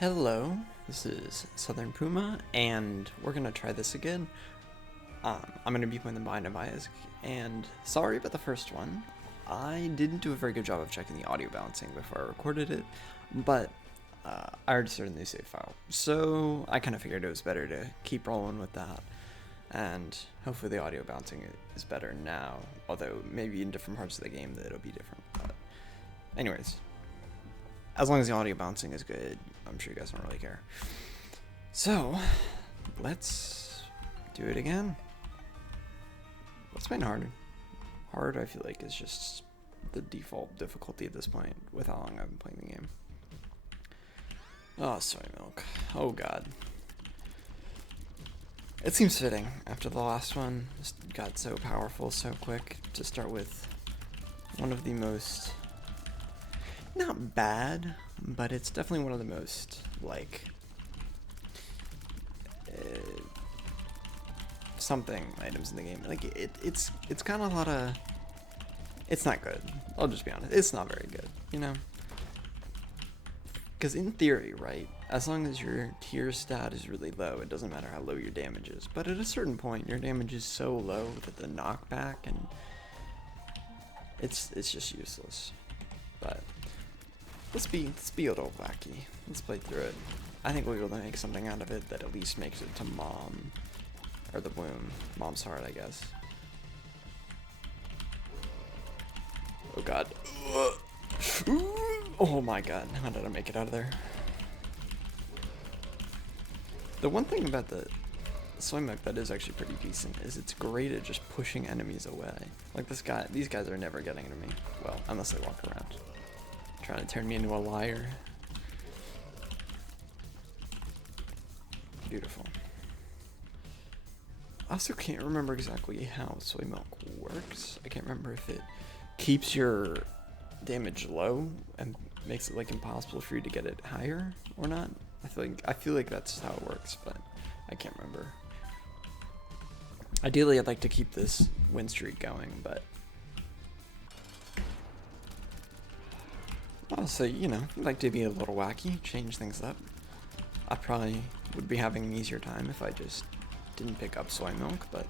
Hello, this is Southern Puma, and we're gonna try this again. I'm gonna be playing the Bind of Isaac, and sorry about the first one. I didn't do a very good job of checking the audio balancing before I recorded it, but I already started a new save file, so I kind of figured it was better to keep rolling with that, and hopefully the audio balancing is better now, although maybe in different parts of the game that it'll be different. But anyways, as long as the audio bouncing is good, I'm sure you guys don't really care. So, let's do it again. Let's play hard. Hard, I feel like, is just the default difficulty at this point with how long I've been playing the game. Oh, soy milk. Oh, God. It seems fitting after the last one. Just got so powerful so quick to start with one of the most... not bad, but it's definitely one of the most, like, something items in the game. Like, it's got a lot of... it's not good. I'll just be honest. It's not very good, you know? Because in theory, right, as long as your tier stat is really low, it doesn't matter how low your damage is. But at a certain point, your damage is so low that the knockback, and it's just useless. But... Let's be a little wacky. Let's play through it. I think we'll be able to make something out of it that at least makes it to Mom. Or the Bloom. Mom's heart, I guess. Oh god. Oh my god. How did I make it out of there? The one thing about the soy milk that is actually pretty decent is it's great at just pushing enemies away. Like these guys are never getting to me. Well, unless they walk around. Trying to turn me into a liar. Beautiful. I also can't remember exactly how soy milk works. I can't remember if it keeps your damage low and makes it like impossible for you to get it higher or not. I feel like that's how it works, but I can't remember. Ideally, I'd like to keep this win streak going, but also, you know, I'd like to be a little wacky, change things up. I probably would be having an easier time if I just didn't pick up soy milk, but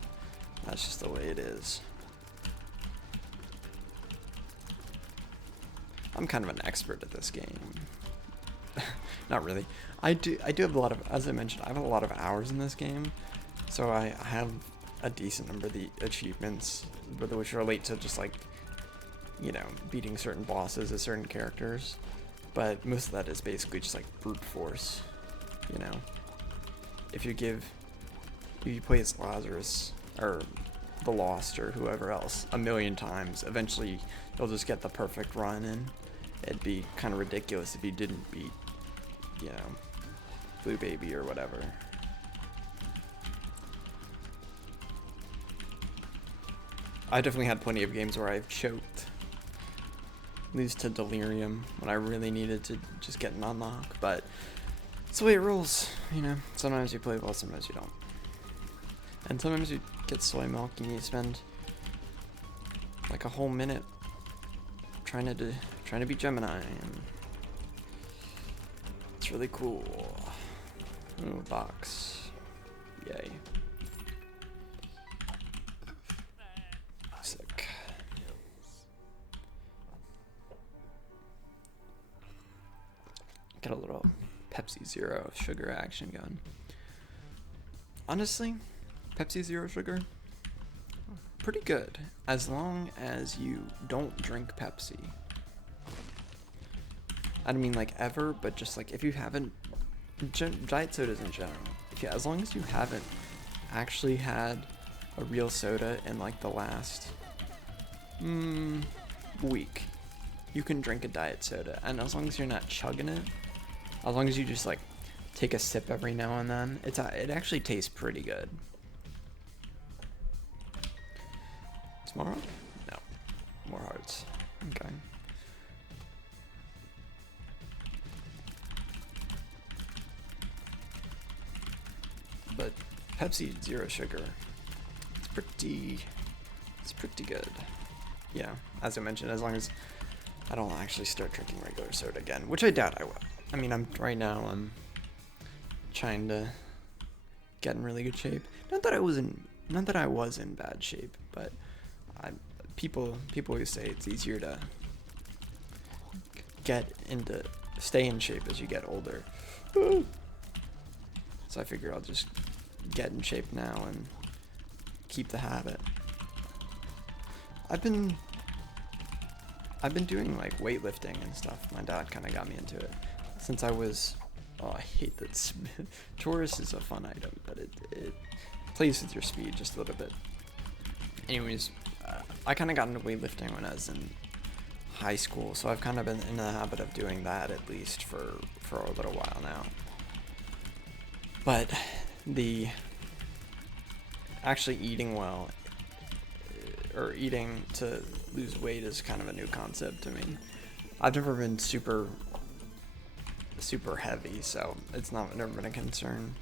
that's just the way it is. I'm kind of an expert at this game. Not really. I do have a lot of, as I mentioned, I have a lot of hours in this game, so I have a decent number of the achievements, which relate to just like, you know, beating certain bosses as certain characters, but most of that is basically just like brute force, you know. If you play as Lazarus or the Lost or whoever else a million times, eventually you'll just get the perfect run, and it'd be kind of ridiculous if you didn't beat, you know, Blue Baby or whatever. I definitely had plenty of games where I've choked, lose to Delirium when I really needed to just get an unlock, but it's the way it rolls, you know. Sometimes you play well, sometimes you don't. And sometimes you get soy milk and you spend like a whole minute trying to beat Gemini, and it's really cool. Ooh, box. Yay. Sick. Got a little Pepsi Zero sugar action going. Honestly, Pepsi Zero sugar, pretty good, as long as you don't drink Pepsi. I don't mean like ever, but just like if you haven't, diet sodas in general, as long as you haven't actually had a real soda in like the last week, you can drink a diet soda, and as long as you're not chugging it, as long as you just like take a sip every now and then, it actually tastes pretty good. Tomorrow? No. More hearts. Okay. But Pepsi Zero Sugar, it's pretty good. Yeah, as I mentioned, as long as I don't actually start drinking regular soda again, which I doubt I will. I mean, right now I'm trying to get in really good shape. Not that I was in bad shape, but I people always say it's easier to stay in shape as you get older. So I figure I'll just get in shape now and keep the habit. I've been doing like weightlifting and stuff. My dad kind of got me into it since I was. Oh, I hate that. Taurus is a fun item, but it plays with your speed just a little bit. Anyways, I kind of got into weightlifting when I was in high school, so I've kind of been in the habit of doing that at least for a little while now. But the actually eating well or eating to lose weight is kind of a new concept to me. I've never been super heavy, so it's never been a concern.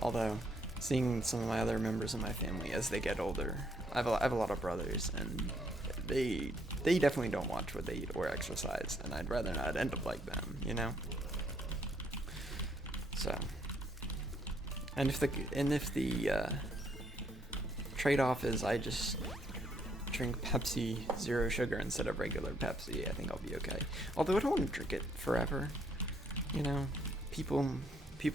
Although seeing some of my other members of my family as they get older, I have a lot of brothers, and they definitely don't watch what they eat or exercise, and I'd rather not end up like them, you know. So, and if the trade-off is I just drink Pepsi Zero Sugar instead of regular Pepsi, I think I'll be okay. Although I don't want to drink it forever. You know, people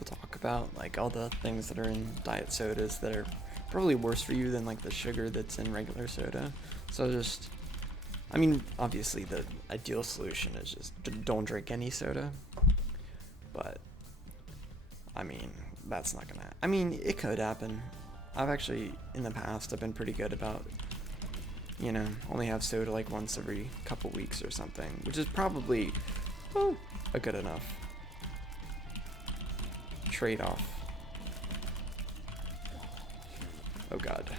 talk about like all the things that are in diet sodas that are probably worse for you than like the sugar that's in regular soda. So just, I mean, obviously the ideal solution is just don't drink any soda. But I mean, that's not gonna. I mean, it could happen. I've actually in the past I've been pretty good about, you know, only have soda like once every couple weeks or something, which is probably a good enough trade-off. Oh god.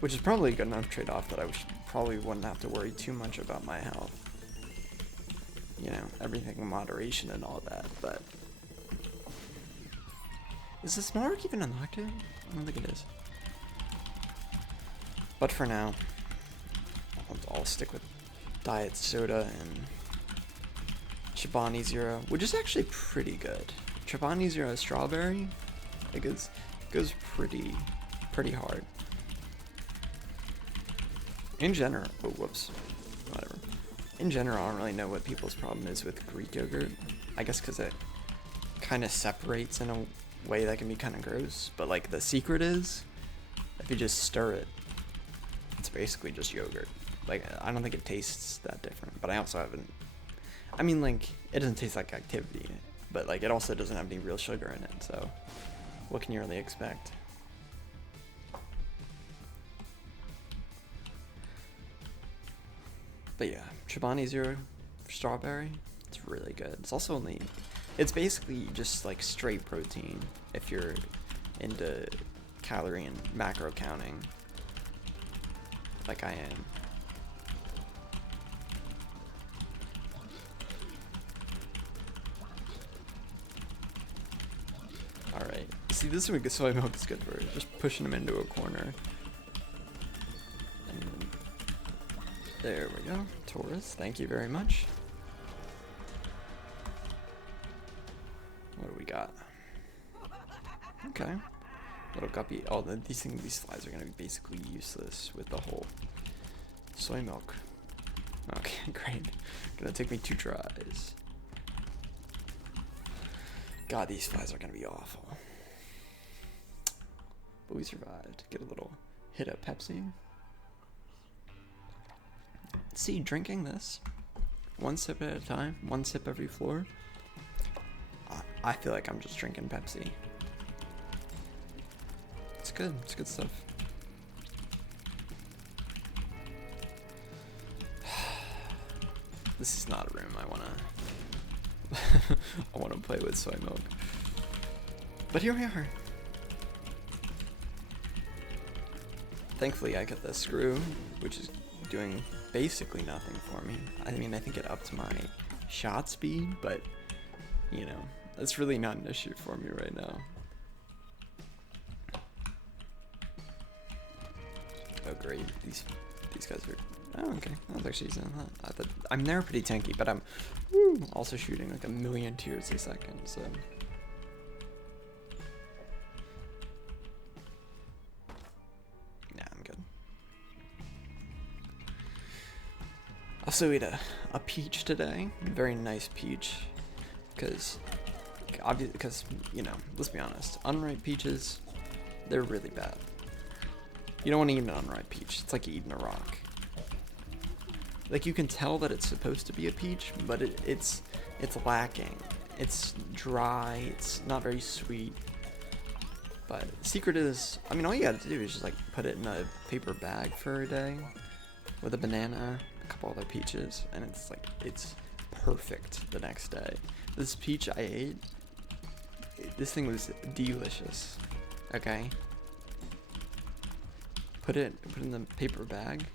Which is probably a good enough trade-off that I probably wouldn't have to worry too much about my health. You know, everything in moderation and all that, but... Is the small rook even unlocked yet? I don't think it is. But for now, I'll stick with diet soda and Chobani Zero, which is actually pretty good. Chobani Zero strawberry, it goes pretty hard. In general, whatever. In general, I don't really know what people's problem is with Greek yogurt. I guess because it kind of separates in a way that can be kind of gross. But like the secret is, if you just stir it, it's basically just yogurt. Like I don't think it tastes that different. But I also haven't. I mean, like, it doesn't taste like Activity, but, like, it also doesn't have any real sugar in it, so what can you really expect? But yeah, Chobani Zero strawberry, it's really good. It's also it's basically just, like, straight protein if you're into calorie and macro counting, like I am. Alright, see, this is what soy milk is good for, just pushing them into a corner. And there we go, Taurus, thank you very much. What do we got? Okay, little guppy. Oh, these flies are gonna be basically useless with the whole soy milk. Okay, great. Gonna take me 2 tries. God, these flies are gonna be awful. But we survived. Get a little hit of Pepsi. See, drinking this, 1 sip at a time, 1 sip every floor. I feel like I'm just drinking Pepsi. It's good. It's good stuff. This is not a room I wanna I want to play with soy milk. But here we are. Thankfully I got the screw, which is doing basically nothing for me. I mean, I think it upped my shot speed, but you know, that's really not an issue for me right now. Oh great, these guys are Oh, okay. That was actually decent. I'm there pretty tanky, but I'm also shooting like a million tiers a second, so. Yeah, I'm good. Also ate a peach today. Very nice peach. Because, you know, let's be honest. Unripe peaches, they're really bad. You don't want to eat an unripe peach. It's like eating a rock. Like, you can tell that it's supposed to be a peach, but it's lacking. It's dry, it's not very sweet. But the secret is, I mean, all you gotta do is just like put it in a paper bag for a day with a banana, a couple other peaches, and it's like, it's perfect the next day. This peach I ate, this thing was delicious, okay? Put it in the paper bag.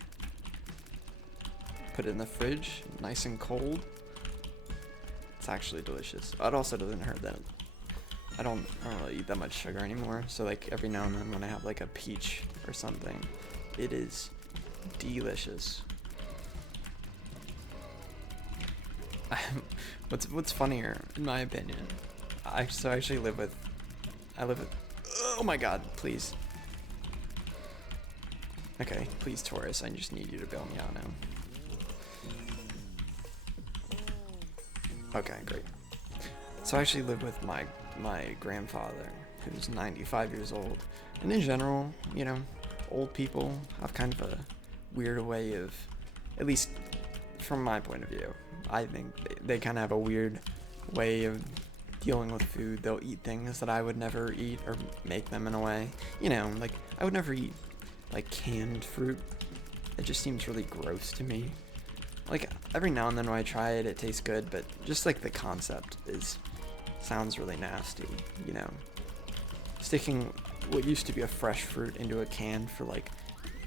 Put it in the fridge, nice and cold. It's actually delicious. It also doesn't hurt that I don't really eat that much sugar anymore. So like every now and then when I have like a peach or something, it is delicious. What's funnier, in my opinion? I actually live with. Oh my God! Please. Okay, please, Taurus. I just need you to bail me out now. Okay, great. So I actually live with my grandfather, who's 95 years old. And in general, you know, old people have kind of a weird way of, at least from my point of view, I think they kind of have a weird way of dealing with food. They'll eat things that I would never eat, or make them in a way. You know, like, I would never eat, like, canned fruit. It just seems really gross to me. Like, every now and then when I try it, it tastes good, but just, like, the concept sounds really nasty, you know? Sticking what used to be a fresh fruit into a can for, like,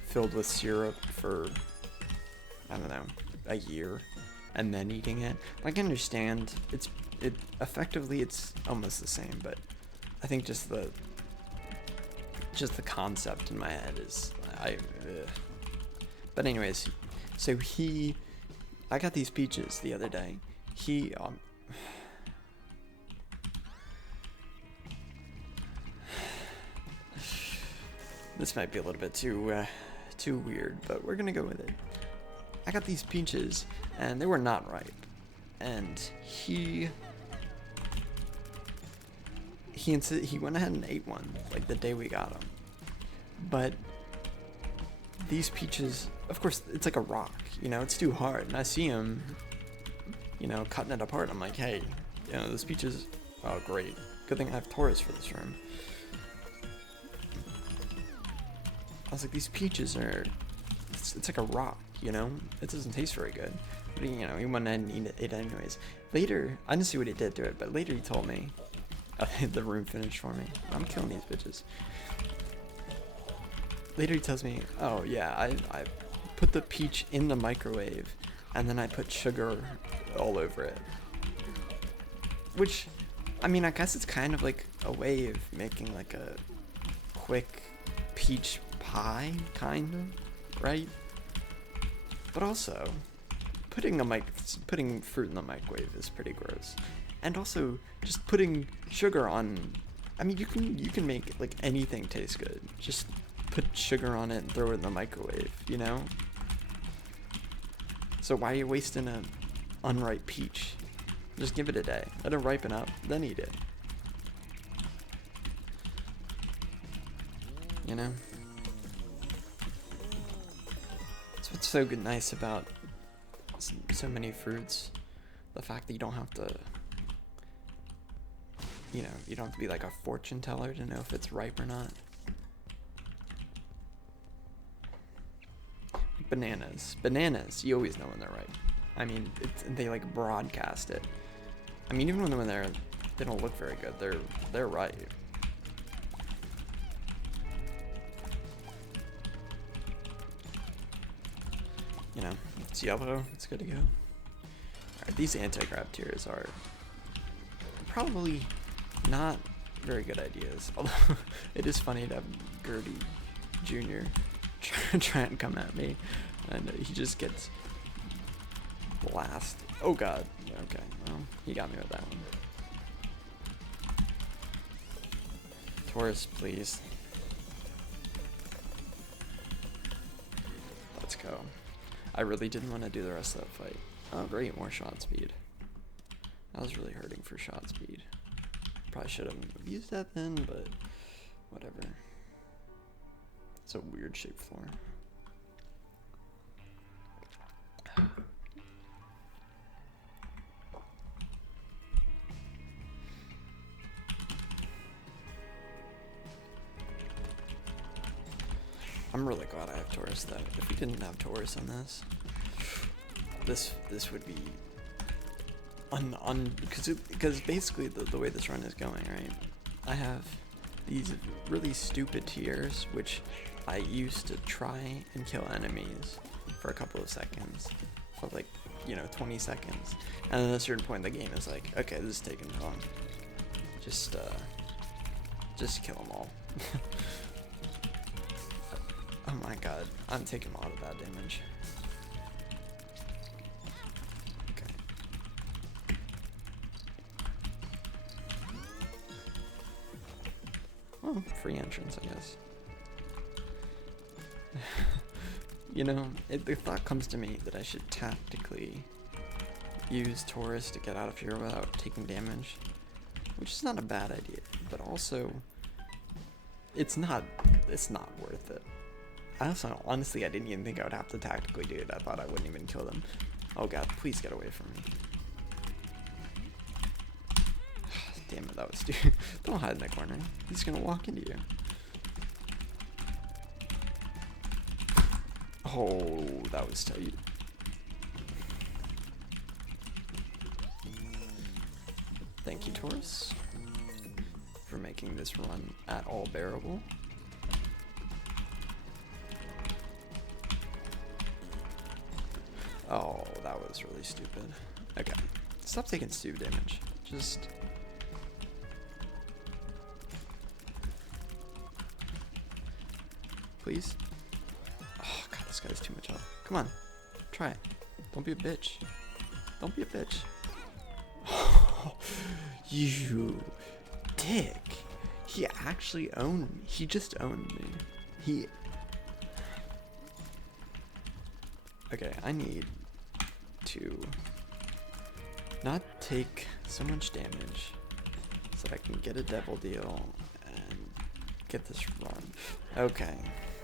filled with syrup for, I don't know, a year, and then eating it. Like, I understand, effectively, it's almost the same, but I think just the concept in my head is, But anyways, so I got these peaches the other day. This might be a little bit too weird, but we're gonna go with it. I got these peaches, and they were not ripe. And he went ahead and ate one, like, the day we got them. But these peaches, of course, it's like a rock, you know, it's too hard. And I see him, you know, cutting it apart. I'm like, hey, you know, this peach is, oh, great. Good thing I have Taurus for this room. I was like, these peaches it's like a rock, you know? It doesn't taste very good. But, you know, he went ahead and ate it anyways. Later, I didn't see what he did to it, but later he told me, the room finished for me. I'm killing these bitches. Later he tells me, oh yeah, I put the peach in the microwave, and then I put sugar all over it. Which, I mean, I guess it's kind of like a way of making like a quick peach pie, kind of, right? But also, putting fruit in the microwave is pretty gross. And also, just putting sugar on, I mean, you can make like anything taste good. Just put sugar on it and throw it in the microwave, you know? So why are you wasting an unripe peach? Just give it a day. Let it ripen up, then eat it. You know? That's what's so nice about so many fruits. The fact that you don't have to, you know, you don't have to be like a fortune teller to know if it's ripe or not. Bananas, you always know when they're ripe. I mean, they like broadcast it. I mean, even when they don't look very good, they're ripe. You know, it's yellow, it's good to go. Alright, these anti-grab tiers are probably not very good ideas. Although, it is funny to have Gertie Jr. try and come at me. And he just gets blast. Oh god. Okay, well, he got me with that one. Taurus, please. Let's go. I really didn't want to do the rest of that fight. Oh great, more shot speed. I was really hurting for shot speed. Probably should have used that then, but whatever. It's a weird shaped floor. I'm really glad I have Taurus though. If we didn't have Taurus on this would be because basically the way this run is going, right? I have these really stupid tiers which I used to try and kill enemies for a couple of seconds, for like 20 seconds, and then at a certain point in the game is like, okay, this is taking too long. Just kill them all. Oh my god, I'm taking a lot of bad damage. Okay. Oh, free entrance, I guess. The thought comes to me that I should tactically use Taurus to get out of here without taking damage, which is not a bad idea, but also it's not worth it. Honestly, I didn't even think I would have to tactically do it. I thought I wouldn't even kill them. Oh god, please get away from me. Damn it, that was stupid. Don't hide in the corner. He's gonna walk into you. Oh, that was tight. Thank you, Taurus, for making this run at all bearable. Oh, that was really stupid. Okay, stop taking stupid damage. Just... please? Oh god, this guy's too much health. Come on, try it. Don't be a bitch. Don't be a bitch. You dick. He actually owned me. He just owned me. Okay, I need to not take so much damage so that I can get a devil deal and get this run. Okay.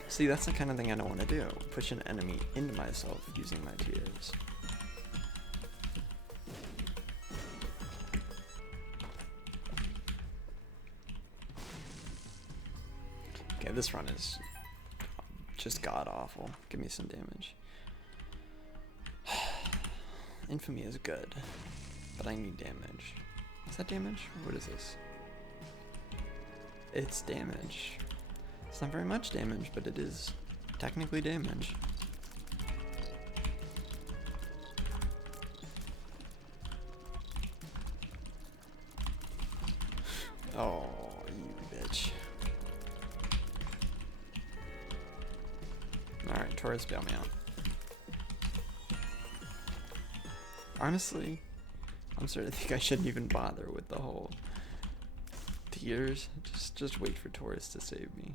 See, that's the kind of thing I don't want to do. Push an enemy into myself using my tiers. Okay, this run is just god awful. Give me some damage. Infamy is good, but I need damage. Is that damage? What is this? It's damage. It's not very much damage, but it is technically damage. Oh, you bitch. Alright, Taurus, bail me out. Honestly, I'm starting to think I shouldn't even bother with the whole tiers. Just wait for Taurus to save me.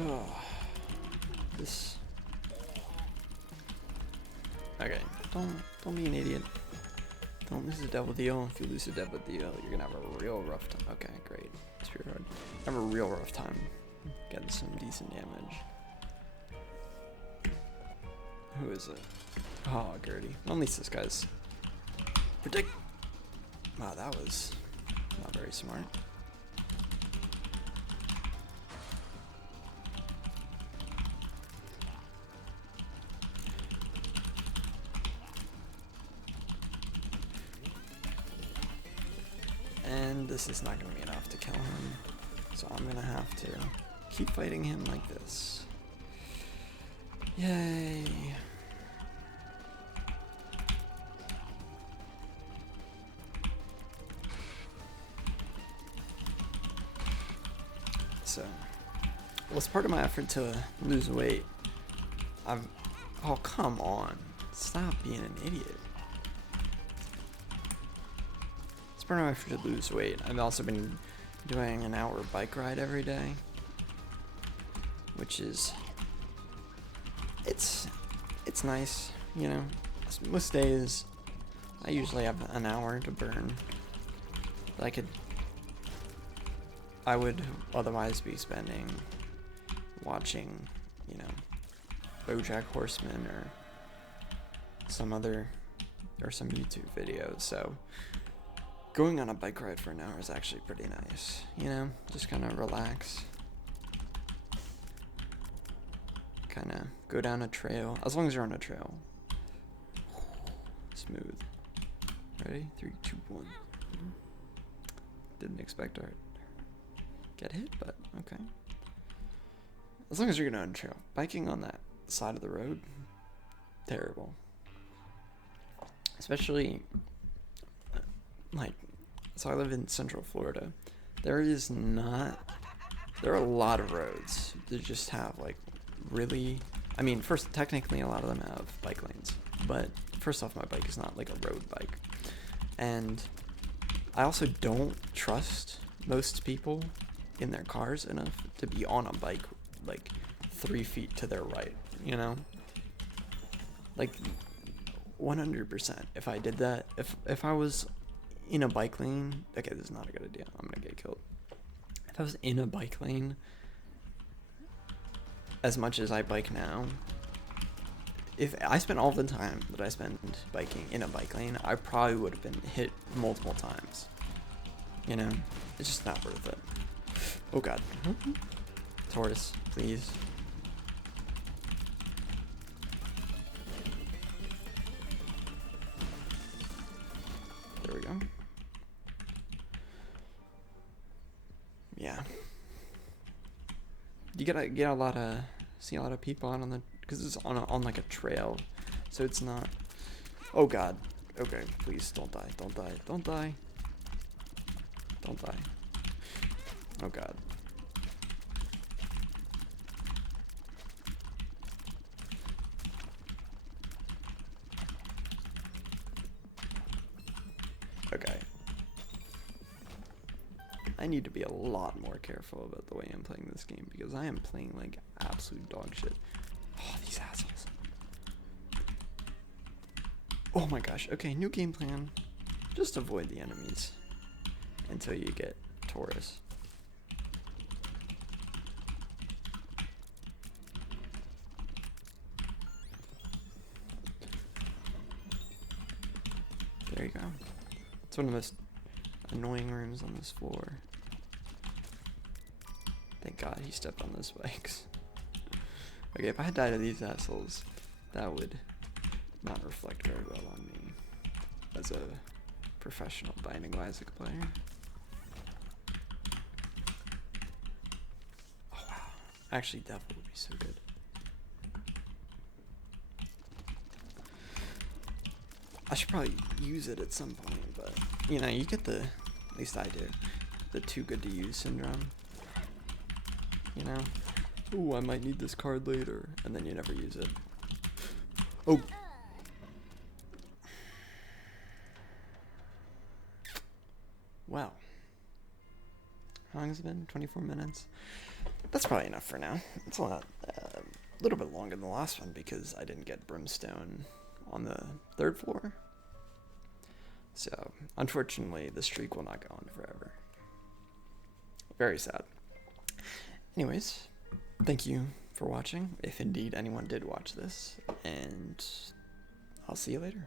Oh, this. Okay, don't be an idiot. Don't lose a devil deal. If you lose a devil deal, you're gonna have a real rough time. Okay, great. Spirit Hard. Have a real rough time getting some decent damage. Who is it? Oh, Gertie. Well, at least this guy's predict. Wow, that was not very smart. And this is not going to be enough to kill him, so I'm going to have to keep fighting him like this. Yay. So, well, as part of my effort to lose weight, oh, come on. Stop being an idiot. As part of my effort to lose weight, I've also been doing an hour bike ride every day, which is, it's nice, you know. Most days, I usually have an hour to burn. I would otherwise be spending watching, you know, BoJack Horseman or some YouTube videos. So going on a bike ride for an hour is actually pretty nice, you know, just kind of relax, kind of go down a trail, as long as you're on a trail. Smooth. Ready? 3, 2, 1. Didn't expect to get hit, but okay. As long as you're going on a trail. Biking on that side of the road, terrible. Especially, like, so I live in Central Florida. There are a lot of roads that just have, like, really, I mean, first, technically a lot of them have bike lanes, but first off, my bike is not like a road bike. And I also don't trust most people in their cars enough to be on a bike like 3 feet to their right, you know? Like 100%. If I did that, if I was in a bike lane, okay, this is not a good idea. I'm gonna get killed. If I was in a bike lane as much as I bike now, if I spent all the time that I spend biking in a bike lane, I probably would have been hit multiple times. You know, it's just not worth it. Oh god. Taurus, please. There we go. Yeah. You gotta get see a lot of people out on the, because it's on like a trail, so it's not. Oh god. Okay, please don't die. Don't die. Don't die. Don't die. Oh god. Okay. I need to be a lot more careful about the way I'm playing this game, because I am playing like absolute dog shit. Oh, these assholes. Oh my gosh. Okay, new game plan. Just avoid the enemies until you get Taurus. There you go. It's one of the most annoying rooms on this floor. Thank God he stepped on those spikes. Okay, if I had died to these assholes, that would not reflect very well on me as a professional Binding of Isaac player. Oh wow. Actually, Devil would be so good. I should probably use it at some point, but, you know, you get the, at least I do, the too good to use syndrome. You know? Ooh, I might need this card later, and then you never use it. Oh! Wow. How long has it been? 24 minutes? That's probably enough for now. It's a little bit longer than the last one because I didn't get Brimstone on the 3rd floor. So, unfortunately, the streak will not go on forever. Very sad. Anyways, thank you for watching, if indeed anyone did watch this, and I'll see you later.